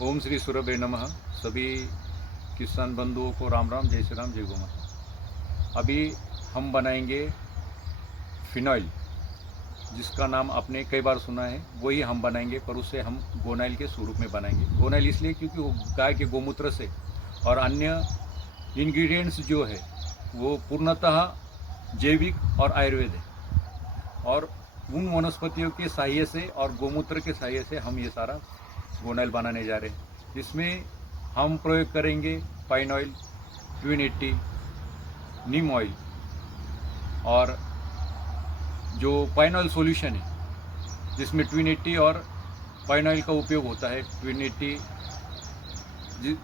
ओम श्री सूरभे नमः। सभी किसान बंधुओं को राम राम, जय श्री राम, जय गौ माता। अभी हम बनाएंगे फिनॉइल, जिसका नाम आपने कई बार सुना है। वही हम बनाएंगे, पर उसे हम गोनाइल के स्वरूप में बनाएंगे। गोनाइल इसलिए क्योंकि वो गाय के गोमूत्र से और अन्य इंग्रेडिएंट्स जो है वो पूर्णतः जैविक और आयुर्वेद है, और उन वनस्पतियों के सहाय्य से और गोमूत्र के सहाय्य से हम ये सारा गोनाइल बनाने जा रहे हैं। इसमें हम प्रयोग करेंगे पाइन ऑयल, ट्विन 80, नीम ऑयल, और जो पाइन ऑयल सॉल्यूशन है जिसमें ट्विन 80 और पाइन ऑयल का उपयोग होता है। ट्विन 80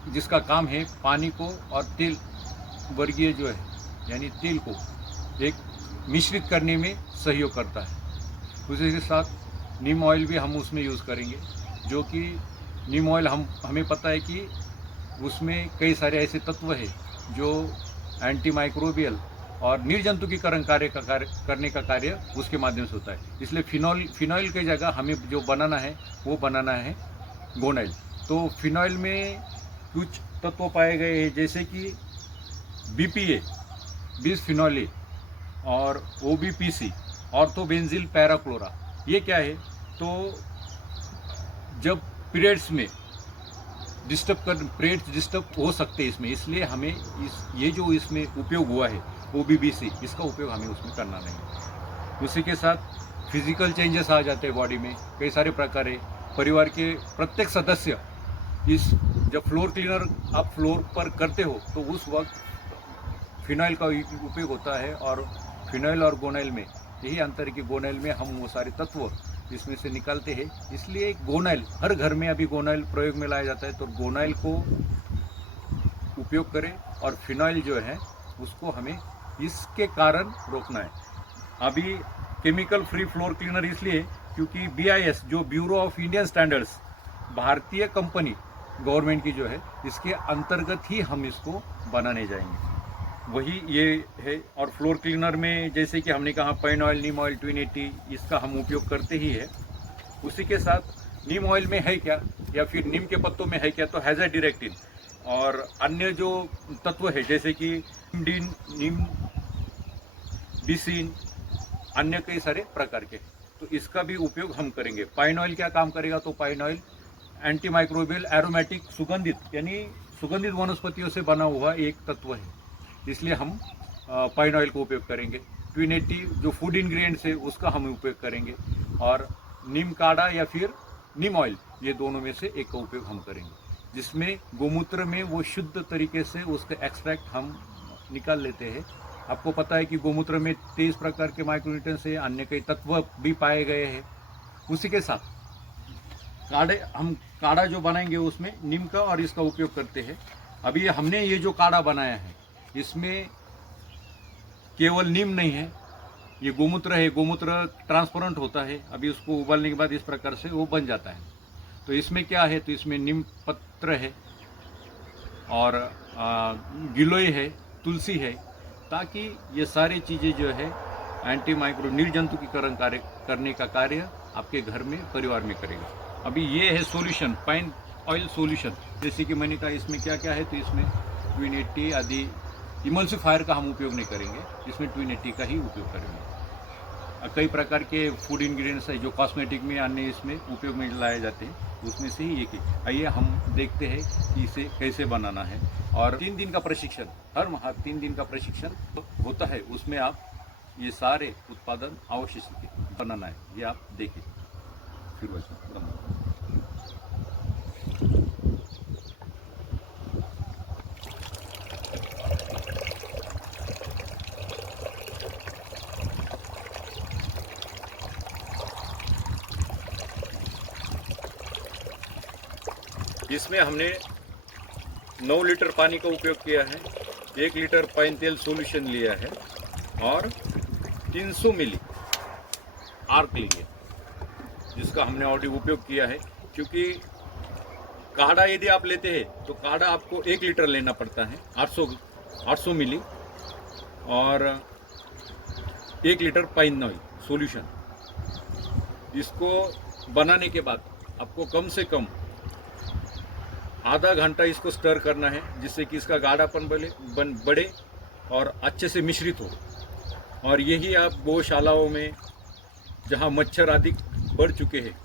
जिसका काम है पानी को और तेल वर्गीय जो है यानी तेल को एक मिश्रित करने में सहयोग करता है। उसी के साथ नीम ऑयल भी हम उसमें यूज़ करेंगे, जो कि नीम ऑयल हमें पता है कि उसमें कई सारे ऐसे तत्व हैं जो एंटी माइक्रोबियल और निर्जंतुकीकरण करने का कार्य उसके माध्यम से होता है। इसलिए फिनॉइल की जगह हमें जो बनाना है वो बनाना है गोनाइल। तो फिनॉइल में कुछ तत्व पाए गए हैं, जैसे कि BPA, बिसफिनॉल ए, और OBPC, ऑर्थोबेंजिल पैराक्लोरा। ये क्या है? तो जब पीरियड्स में पीरियड्स डिस्टर्ब हो सकते हैं इसमें, इसलिए हमें ये जो इसमें उपयोग हुआ है OBPC, इसका उपयोग हमें उसमें करना नहीं। उसी के साथ फिजिकल चेंजेस आ जाते हैं बॉडी में, कई सारे प्रकार है। परिवार के प्रत्येक सदस्य जब फ्लोर क्लीनर आप फ्लोर पर करते हो तो उस वक्त फिनॉइल का उपयोग होता है। और फिनॉइल और गोनाइल में यही अंतर है कि गोनाइल में हम वो सारे तत्व इसमें से निकालते हैं। इसलिए गोनाइल हर घर में अभी गोनाइल प्रयोग में लाया जाता है। तो गोनाइल को उपयोग करें, और फिनॉइल जो है उसको हमें इसके कारण रोकना है। अभी केमिकल फ्री फ्लोर क्लीनर इसलिए क्योंकि BIS, जो ब्यूरो ऑफ इंडियन स्टैंडर्ड्स, भारतीय कंपनी गवर्नमेंट की जो है, इसके अंतर्गत ही हम इसको बनाने जाएंगे, वही ये है। और फ्लोर क्लीनर में जैसे कि हमने कहा पाइन ऑयल, नीम ऑयल, ट्विन 80, इसका हम उपयोग करते ही है। उसी के साथ नीम ऑयल में है क्या, या फिर नीम के पत्तों में है क्या, तो हैजाडिरेक्टिन और अन्य जो तत्व है जैसे कि नीम बिसिन, अन्य कई सारे प्रकार के, तो इसका भी उपयोग हम करेंगे। पाइन ऑयल क्या काम करेगा? तो pine oil anti microbial aromatic, सुगंधित यानी सुगंधित वनस्पतियों से बना हुआ एक तत्व है, इसलिए हम पाइन ऑयल का उपयोग करेंगे। ट्विन 80 जो फूड इंग्रेडिएंट्स है उसका हम उपयोग करेंगे, और नीम काढ़ा या फिर नीम ऑयल, ये दोनों में से एक का उपयोग हम करेंगे, जिसमें गोमूत्र में वो शुद्ध तरीके से उसका एक्सट्रैक्ट हम निकाल लेते हैं। आपको पता है कि गोमूत्र में 23 प्रकार के माइक्रोन्यूट्रिएंट्स है, अन्य कई तत्व भी पाए गए हैं। उसी के साथ हम काढ़ा जो बनाएंगे उसमें नीम का और इसका उपयोग करते हैं। अभी हमने ये जो काढ़ा बनाया है इसमें केवल नीम नहीं है, ये गोमूत्र है। गोमूत्र ट्रांसपेरेंट होता है, अभी उसको उबालने के बाद इस प्रकार से वो बन जाता है। तो इसमें क्या है? तो इसमें नीम पत्र है और गिलोय है, तुलसी है, ताकि ये सारी चीज़ें जो है एंटी माइक्रो निर्जंतुकीकरण कार्य करने का कार्य आपके घर में, परिवार में करेगा। अभी ये है सॉल्यूशन, पाइन ऑयल सॉल्यूशन। जैसे कि मैंने कहा इसमें क्या क्या है, तो इसमें ट्विन 80 आदि इमल्सिफायर का हम उपयोग नहीं करेंगे, इसमें ट्विन 80 का ही उपयोग करेंगे। कई प्रकार के फूड इंग्रेडिएंट्स है जो कॉस्मेटिक में अन्य इसमें उपयोग में लाए जाते हैं, उसमें से ही एक है। आइए हम देखते हैं कि इसे कैसे बनाना है। और 3 दिन का प्रशिक्षण, हर माह 3 दिन का प्रशिक्षण होता है, उसमें आप ये सारे उत्पादन अवश्य सीखें बनाना है। ये आप देखिए फिर इसमें हमने 9 लीटर पानी का उपयोग किया है, 1 लीटर पाइन तेल सॉल्यूशन लिया है, और 300 मिली आर्क लेंगे, जिसका हमने ऑलरेडी उपयोग किया है। क्योंकि काढ़ा यदि आप लेते हैं तो काढ़ा आपको 1 लीटर लेना पड़ता है, 800 मिली, और 1 लीटर पाइन ऑयल सॉल्यूशन। इसको बनाने के बाद आपको कम से कम आधा घंटा इसको स्टर करना है, जिससे कि इसका गाढ़ापन बढ़े और अच्छे से मिश्रित हो। और यही आप गौशालाओं में जहाँ मच्छर आदि बढ़ चुके हैं,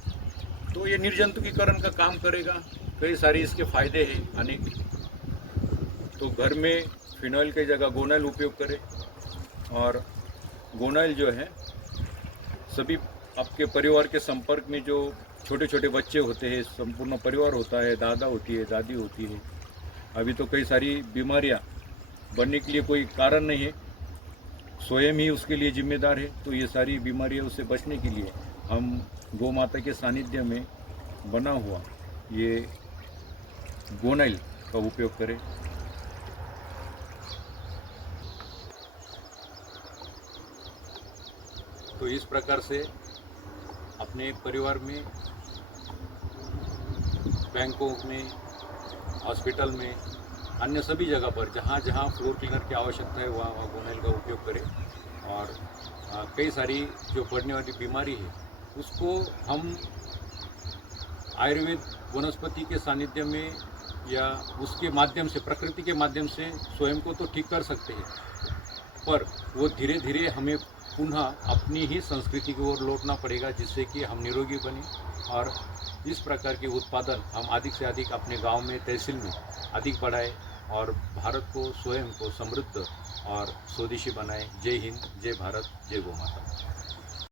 तो ये निर्जंतुकीकरण का काम करेगा। कई सारे इसके फायदे हैं अनेक। तो घर में फिनॉइल की जगह गोनाइल उपयोग करें। और गोनाइल जो है, सभी आपके परिवार के संपर्क में जो छोटे छोटे बच्चे होते हैं, संपूर्ण परिवार होता है, दादा होती है, दादी होती है। अभी तो कई सारी बीमारियां बनने के लिए कोई कारण नहीं है, स्वयं ही उसके लिए जिम्मेदार है। तो ये सारी बीमारियां उससे बचने के लिए हम गौ माता के सानिध्य में बना हुआ ये गोनाइल का उपयोग करें। तो इस प्रकार से अपने परिवार में, बैंकों में, हॉस्पिटल में, अन्य सभी जगह पर जहाँ जहाँ फ्लोर क्लीनर की आवश्यकता है वहाँ गोनाइल का उपयोग करें। और कई सारी जो बढ़ने वाली बीमारी है उसको हम आयुर्वेद वनस्पति के सानिध्य में या उसके माध्यम से, प्रकृति के माध्यम से स्वयं को तो ठीक कर सकते हैं, पर वो धीरे धीरे हमें पुनः अपनी ही संस्कृति की ओर लौटना पड़ेगा, जिससे कि हम निरोगी बने और इस प्रकार के उत्पादन हम अधिक से अधिक अपने गांव में, तहसील में अधिक बढ़ाएं और भारत को, स्वयं को समृद्ध और स्वदेशी बनाएं। जय हिंद, जय भारत, जय गौ माता।